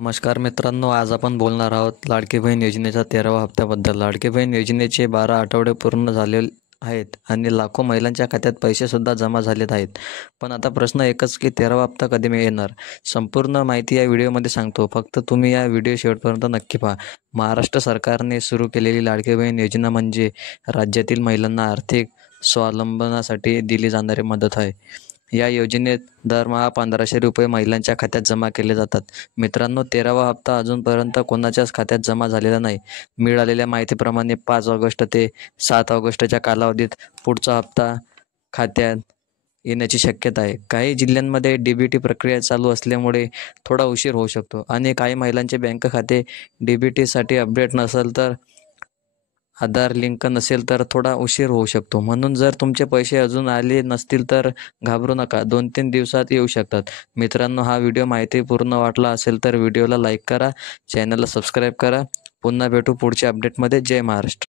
नमस्कार मित्रांनो, आज आपण बोलणार आहोत लाडकी बहीण योजनेच्या 13वा हप्त्याबद्दल. लाडकी बहीण योजनेचे 12 आठवडे पूर्ण झाले आहेत आणि लाखो महिलांच्या खात्यात पैसेसुद्धा जमा झालेत आहेत. पण आता प्रश्न एकच की 13वा हप्ता कधी मिळणार? संपूर्ण माहिती या व्हिडिओमध्ये सांगतो. फक्त तुम्ही या व्हिडिओ शेवटपर्यंत नक्की पहा. महाराष्ट्र सरकारने सुरू केलेली लाडकी बहीण योजना म्हणजे राज्यातील महिलांना आर्थिक स्वावलंबनासाठी दिली जाणारी मदत आहे. या योजनेत दरमहा 1,500 रुपये महिलांच्या खात्यात जमा केले जातात. मित्रांनो, 13वा हप्ता अजूनपर्यंत कोणाच्याच खात्यात जमा झालेला नाही. मिळालेल्या माहितीप्रमाणे 5 ऑगस्ट ते 7 ऑगस्टच्या कालावधीत पुढचा हप्ता खात्यात येण्याची शक्यता आहे. काही जिल्ह्यांमध्ये DBT प्रक्रिया चालू असल्यामुळे थोडा उशीर होऊ शकतो आणि काही महिलांचे बँक खाते DBTसाठी अपडेट नसेल तर आधार लिंक नसेल तर थोडा उशीर होऊ शकतो. म्हणून जर तुमचे पैसे अजून आले नसतील तर घाबरू नका, 2-3 दिवसात येऊ शकतात. मित्रांनो, हा व्हिडिओ माहितीपूर्ण वाटला असेल तर व्हिडिओला लाईक करा, चॅनलला सबस्क्राईब करा. पुन्हा भेटू पुढच्या अपडेटमध्ये. जय महाराष्ट्र.